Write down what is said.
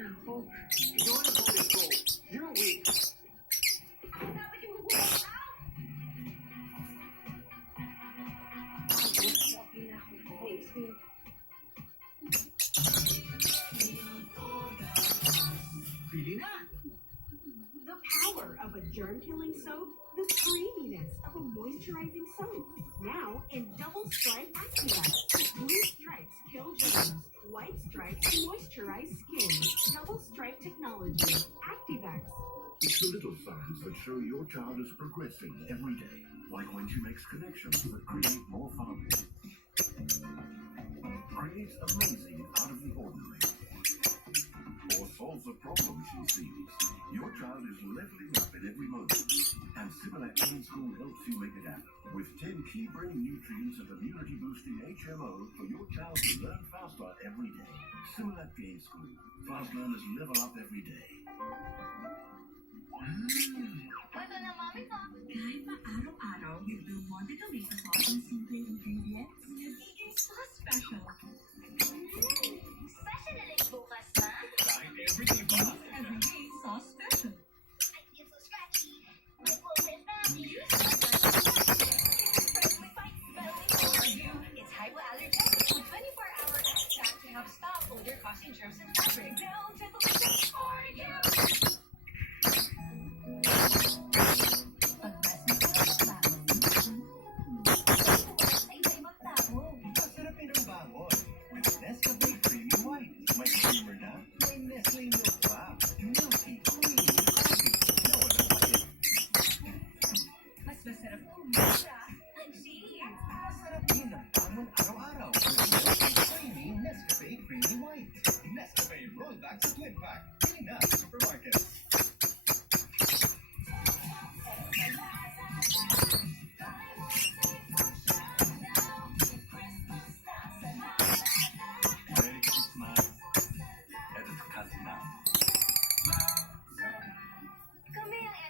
na ako. Ikaw ang nag-vote ko. You're weak. Dapat yung mag-walk out! Okay na ako. Thanks, Phil. Pili na. The power of a germ-killing soap, the creaminess of a moisturizing soap. Now in double stripe Activax. Blue stripes kill germs. White stripes moisturize skin. Double stripe technology. Activax. It's the little signs that show your child is progressing every day, like when she makes connections that create more fun. Creates amazing out of the ordinary. Or solves a problem she sees. Your child is leveling up in every moment. And Similac Game School helps you make it happen. With 10 key brain nutrients and immunity-boosting HMO for your child to learn faster every day. Similac Game School. Fast learners level up every day. Ito na, mami ko. Kahit pa araw-araw, you do Monte Tomato sauce and simple ingredients, nagiging so special. Special na rin bukas na. Kahit everyday ba? Everyday sauce special. I feel so scratchy. My clothes are baggy. Perfectly fine. For you, it's hypoallergenic with 24-hour extract to help stop odor-causing germs and fabric. Now, gentle for you. Masarap ng bangon. With Nescafe Creamy White. May creamer na, may Nestle milk pa. Milky, creamy coffee. No one like it. Mas masarap kung mura ang cheese. Masarap din ang bangon araw-araw. With Milky, creamy Nescafe Creamy White. Nescafe Rollback sa Twin Pack. Pili na sa supermarket. Merry Christmas. Let us cut now.